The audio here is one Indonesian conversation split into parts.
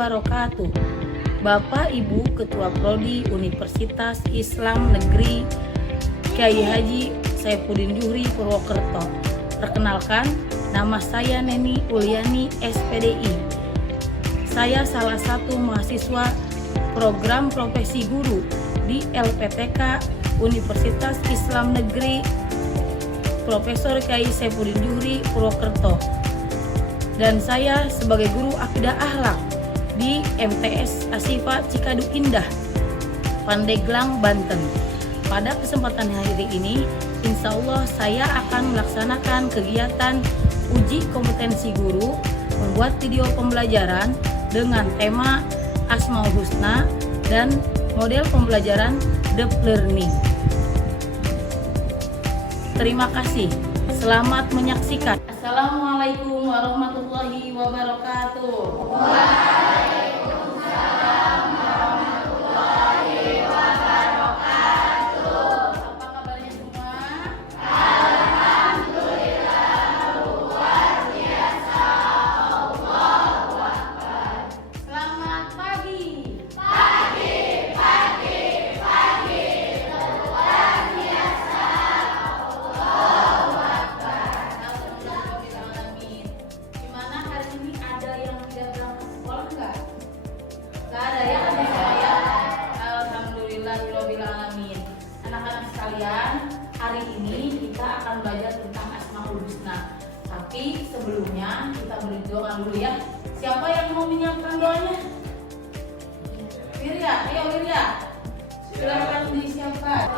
wabarakatuh. Bapak Ibu Ketua Prodi Universitas Islam Negeri Kyai Haji Saifuddin Zuhri Purwokerto. Perkenalkan, nama saya Neni Uliani SPDI. Saya salah satu mahasiswa program profesi guru di LPTK Universitas Islam Negeri Profesor Kyai Saifuddin Zuhri Purwokerto. Dan saya sebagai guru akidah akhlak di MTS Asyifa Cikadu Indah, Pandeglang, Banten. Pada kesempatan hari ini, insya Allah saya akan melaksanakan kegiatan uji kompetensi guru membuat video pembelajaran dengan tema Asmaul Husna dan model pembelajaran Deep Learning. Terima kasih. Selamat menyaksikan. Assalamualaikum warahmatullahi wabarakatuh. Waalaikumsalam warahmatullahi wabarakatuh. Apa kabarnya semua? Alhamdulillah, luar biasa. Allahu Akbar. Selamat pagi. Pagi. Luar biasa. Allahu Akbar. Gimana hari ini, ada yang tidak berangkat sekolah enggak? Enggak ada ya, ada saya. Alhamdulillahirabbil alamin. Anak-anak sekalian, hari ini kita akan belajar tentang Asmaul Husna. Tapi sebelumnya kita beri doa dulu ya. Siapa yang mau menyiapkan doanya? Wirya, ayo Wirya. Silakan disiapkan.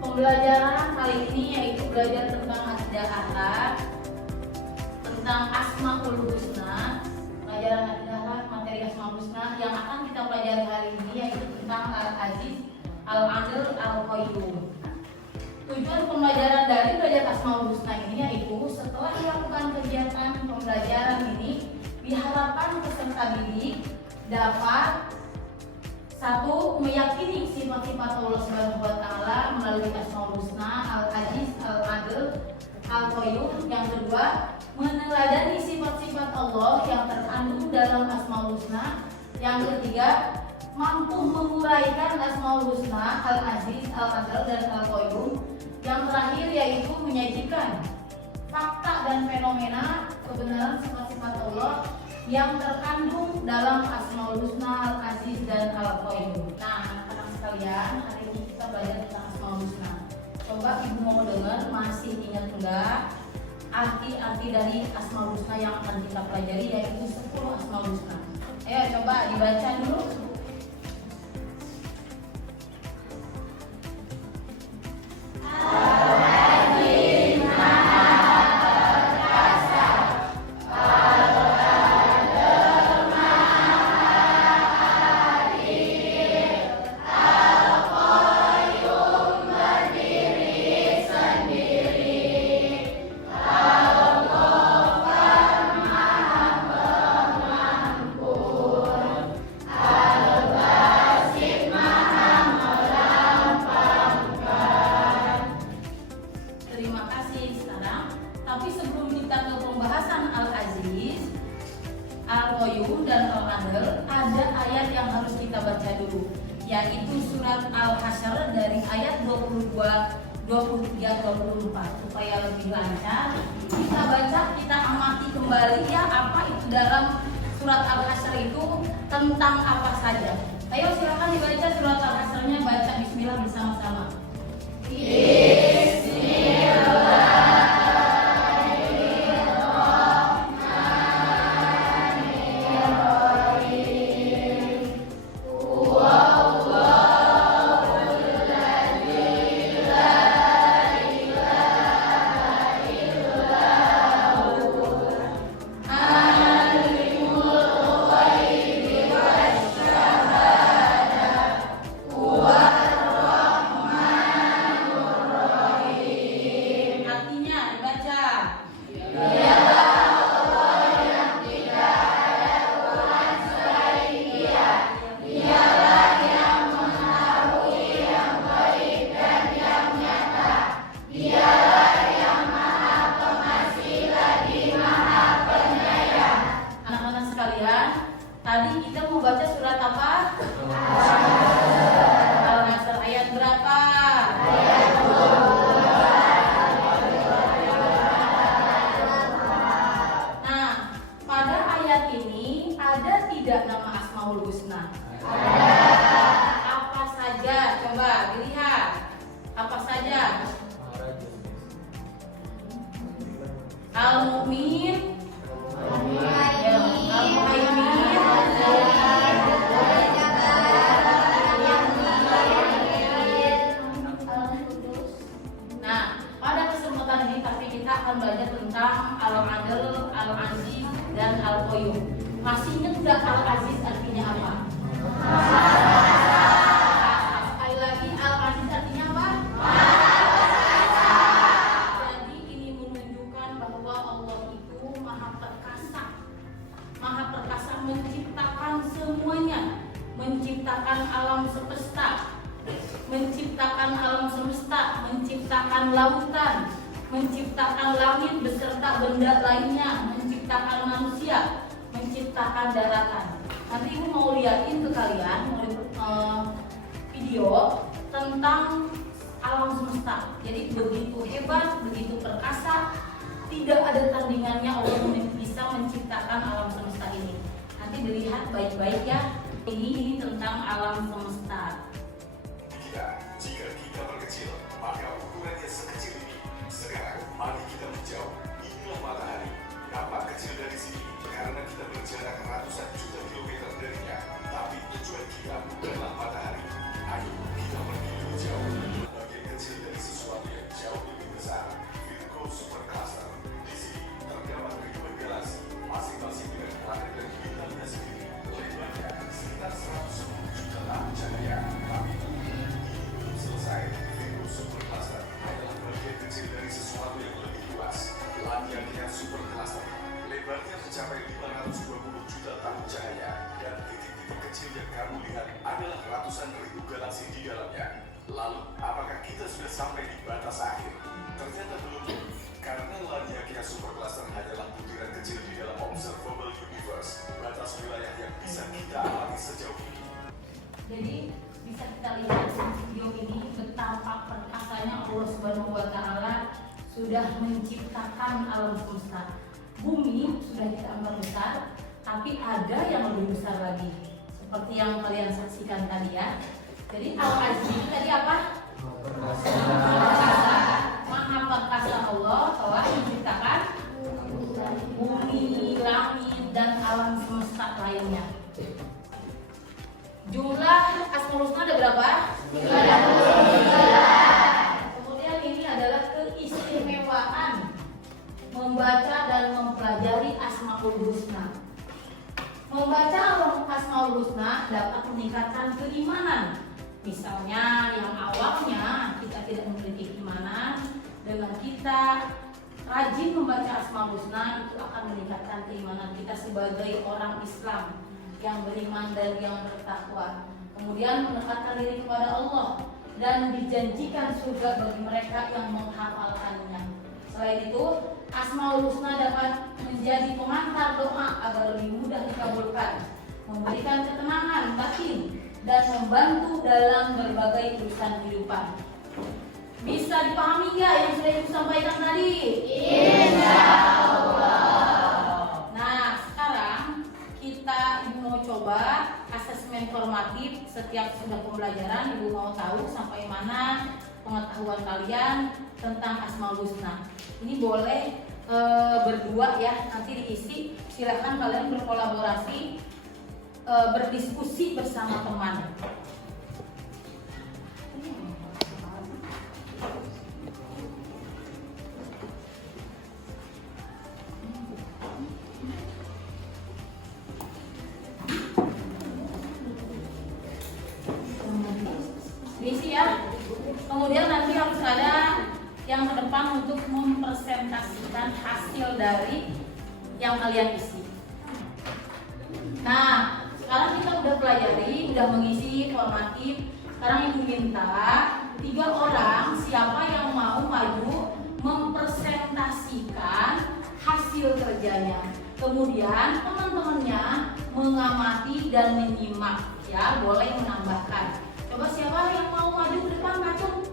Pembelajaran kali ini yaitu belajar tentang akidah akhlak, tentang Asmaul Husna, pelajaran akidah akhlak, materi Asmaul Husna. Yang akan kita pelajari hari ini yaitu tentang Al-Aziz, Al-Adil, Al-Qayyum. Tujuan pembelajaran dari belajar Asmaul Husna ini yaitu setelah dilakukan kegiatan pembelajaran ini, diharapkan peserta didik dapat satu, meyakini sifat-sifat Allah Subhanahu wa Ta'ala melalui Asmaul Husna, Al-Aziz, Al-Adil, Al-Qayyum. Yang kedua, meneladani sifat-sifat Allah yang terkandung dalam Asmaul Husna. Yang ketiga, mampu menguraikan Asmaul Husna, Al-Aziz, Al-Adil, dan Al-Qayyum. Yang terakhir yaitu menyajikan fakta dan fenomena kebenaran sifat-sifat Allah yang terkandung dalam Asmaul Husna, Al-Aziz, dan Al-Qayyum. Nah, anak-anak sekalian, hari ini kita belajar tentang Asmaul Husna. Coba ibu mau dengar, masih ingat enggak arti-arti dari Asmaul Husna yang akan kita pelajari, yaitu 10 Asmaul Husna. Ayo coba dibaca dulu. Al 22, 23, 24 supaya lebih lancar. Kita baca, kita amati kembali ya apa itu dalam surat Al-Hasyr itu tentang apa saja. Ayo silakan dibaca surat Al-Hasyr-nya, baca bismillah bersama-sama. Tadi kita mau baca surat apa? Al-Hasyr ayat berapa? Ayat 2. Nah, pada ayat ini ada tidak nama Asmaul Husna? Apa saja? Coba dilihat. Apa saja? Al-Mu'min, Al-Muhaimin, Nah, pada kesempatan ini tapi kita akan belajar tentang Al-Adl, Al-Aziz, dan Al-Qayyum. Masih ingat nggak Al-Aziz artinya apa? Sekali lagi, Al-Aziz artinya apa? Jadi ini menunjukkan bahwa Allah itu maha perkasa menciptakan semuanya, menciptakan alam semesta, menciptakan lautan, menciptakan langit beserta benda lainnya, menciptakan manusia, menciptakan daratan. Nanti Ibu mau liatin ke kalian video tentang alam semesta. Jadi begitu hebat, begitu perkasa, tidak ada tandingannya Allah bisa menciptakan alam semesta ini. Nanti dilihat baik-baik ya. Ini tentang alam semesta. Jika kita berkecil, maka ukurannya sekecil ini. Sekarang, mari kita menjauh. Inilah matahari. Nampak kecil dari sini, karena kita berjarak ratusan juta kilometer darinya. Tapi tujuan kita bukanlah matahari. Ayo, kita pergi lebih jauh. Bagian kecil dari sesuatu yang jauh lebih besar. Virgo Supercluster. Di sini, terdapat ribuan galaksi, masing-masing dengan planet dan bintangnya sendiri. Lebarnya sekitar 110 juta tahun cahaya. Tapi selesai, Virgo Supercluster adalah bagian kecil dari sesuatu yang lebih luas. Latihannya Supercluster, lebarnya mencapai 520 juta tahun cahaya, dan titik-titik kecil yang kamu lihat adalah ratusan ribu galaksi di dalamnya. Lalu, apakah kita sudah sampai di batas akhir? Ternyata belum, karena Laniakea Supercluster hanyalah butiran kecil di dalam observable universe, batas wilayah yang bisa kita alami sejauh ini. Jadi bisa kita lihat di video ini betapa perkasanya Allah Subhanahu wa Ta'ala sudah menciptakan alam semesta. Bumi sudah kita anggap besar, tapi ada yang lebih besar lagi. Seperti yang kalian saksikan tadi ya. Jadi Al-Aziz tadi apa? Maha perkasa Allah telah menciptakan bumi, langit, dan alam semesta lainnya. Jumlah Asmaul Husna ada berapa? 9. Kemudian ini adalah keistimewaan membaca dan mempelajari Asmaul Husna. Membaca Asmaul Husna dapat meningkatkan keimanan. Misalnya yang awalnya kita tidak memiliki keimanan, dengan kita rajin membaca Asmaul Husna itu akan meningkatkan keimanan kita sebagai orang Islam yang beriman dan yang bertakwa. Kemudian mendekatkan diri kepada Allah dan dijanjikan surga bagi mereka yang menghafalkannya. Selain itu, Asmaul Husna dapat menjadi pengantar doa agar lebih mudah dikabulkan, memberikan ketenangan batin dan membantu dalam berbagai urusan kehidupan. Bisa dipahami nggak yang sudah Ibu sampaikan tadi? Nah, sekarang Ibu mau coba asesmen formatif setiap sudah pembelajaran. Ibu mau tahu sampai mana pengetahuan kalian tentang Asmaul Husna. Ini boleh berdua ya, nanti diisi. Silakan kalian berkolaborasi, berdiskusi bersama teman. Diisi ya. Kemudian nanti harus ada yang ke depan untuk mempresentasikan hasil dari yang kalian isi. Nah, sekarang kita udah pelajari, udah mengisi formatif. Sekarang Ibu minta 3 orang siapa yang mau maju mempresentasikan hasil kerjanya. Kemudian teman-temannya mengamati dan menyimak ya, boleh menambahkan. Coba siapa yang mau maju ke depan, maju.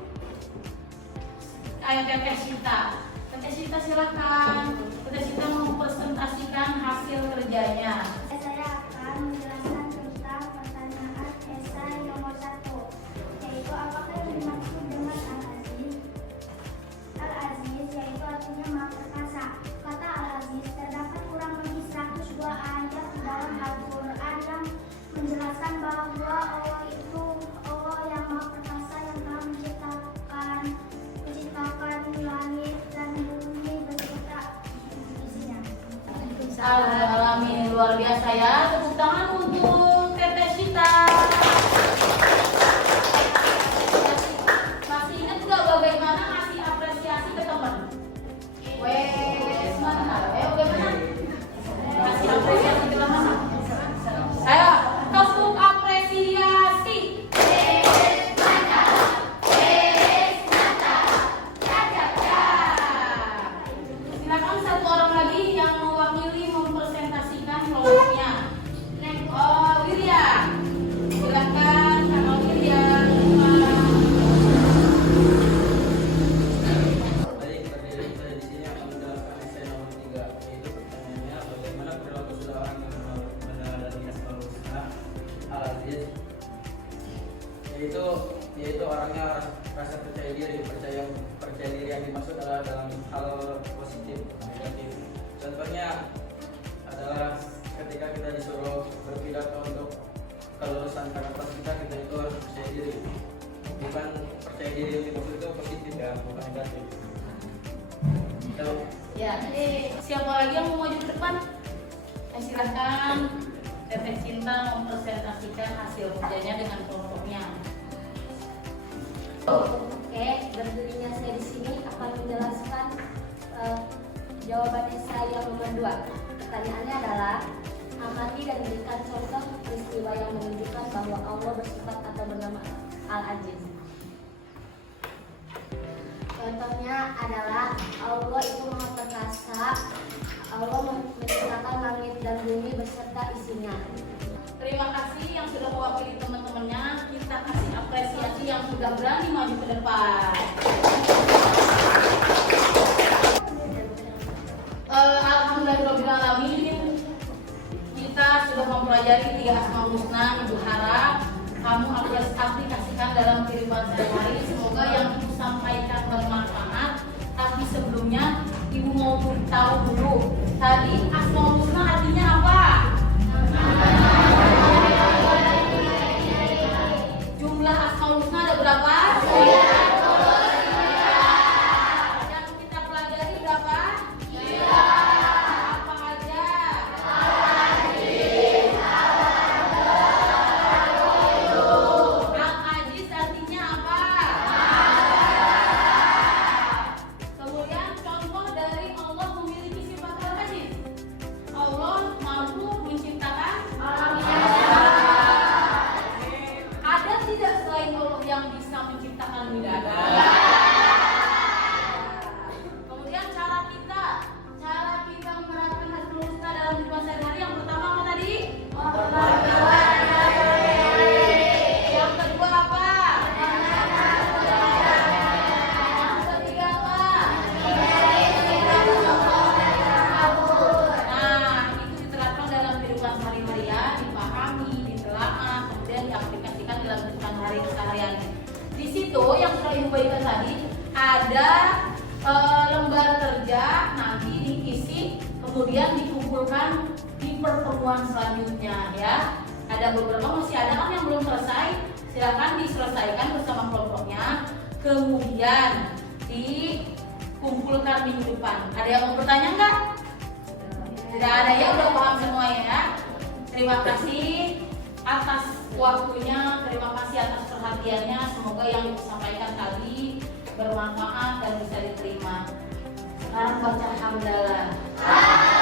Ayo Teteh Sita. Teteh Sita silakan. Teteh Sita mempresentasikan hasil kerjanya. Saya akan menjelaskan tentang pertanyaan esai nomor 1, yaitu apakah yang dimaksud dengan Al-Aziz? Al-Aziz yaitu artinya Maha Perkasa. Kata Al-Aziz terdapat kurang lebih 102 ayat dalam Al-Quran yang menjelaskan bahwa Allah itu Allah yang Maha Perkasa yang telah menciptakan langit dan bumi beserta isinya. Alamin, luar biasa ya. Tepuk tangan untuk Teteh Sita. Masih ingat nggak bagaimana ngasih apresiasi ke teman? Wes mana? Ayo bagaimana? Kasih apresiasi ke teman. Ayo tepuk apresiasi. Silakan satu orang lagi yang mewakili mempresentasikan kelompoknya. Oh, Wirya. Silakan sama Wirya. Baik, berdiri kita di sini akan menjelaskan esai nomor 3, yaitu pertanyaannya bagaimana perilaku seseorang yang meneladani Asmaul Husna Al-Aziz, yaitu orangnya rasa percaya diri yang dimaksud adalah dalam hal positif negatif. Contohnya adalah ketika kita disuruh berpidato untuk kelulusan kakak kelas kita itu harus percaya diri. Bukan percaya diri yang dimaksud itu positif ya, bukan negatif. Ya, siapa lagi yang mau maju ke depan? Silakan Teteh Cinta mempresentasikan hasil kerjanya dengan kelompoknya. Oke, berdirinya saya di sini akan menjelaskan jawaban esai yang nomor 2. Pertanyaannya adalah amati dan berikan contoh peristiwa yang menunjukkan bahwa Allah bersifat atau bernama Al-Aziz. Contohnya adalah Allah itu Maha Perkasa. Allah menciptakan langit dan bumi beserta isinya. Terima kasih yang sudah mewakili teman-temannya. Kita kasih apresiasi yang sudah berani maju ke depan. Alhamdulillahirobbilalamin. Kita sudah mempelajari 3 Asmaul Husna. Ibu harap kamu aplikasikan dalam kehidupan sehari-hari. Semoga yang Ibu sampaikan bermanfaat. Tapi sebelumnya Ibu mau tahu dulu, tadi Asmaul Husna artinya apa? Jumlah Asmaul Husna ada berapa? Yang kita pelajari berapa? Apa aja? Al-Aziz artinya apa? Kemudian contoh dari Allah memiliki sifat Al-Aziz. Allah mampu menciptakan ada tidak selain Allah yang bisa menciptakan bidadari? Kemudian cara kita menerapkan Asmaul Husna dalam kehidupan sehari-hari, yang pertama apa tadi? Yang kedua apa? ada lembar kerja nanti diisi kemudian dikumpulkan di pertemuan selanjutnya ya. Ada beberapa masih ada kan yang belum selesai, silakan diselesaikan bersama kelompoknya kemudian dikumpulkan minggu depan. Ada yang mau bertanya nggak? Tidak ada ya, udah paham semua ya. Terima kasih atas waktunya, terima kasih atas perhatiannya. Semoga yang disampaikan tadi bermanfaat dan bisa diterima. Sekarang baca hamdalah.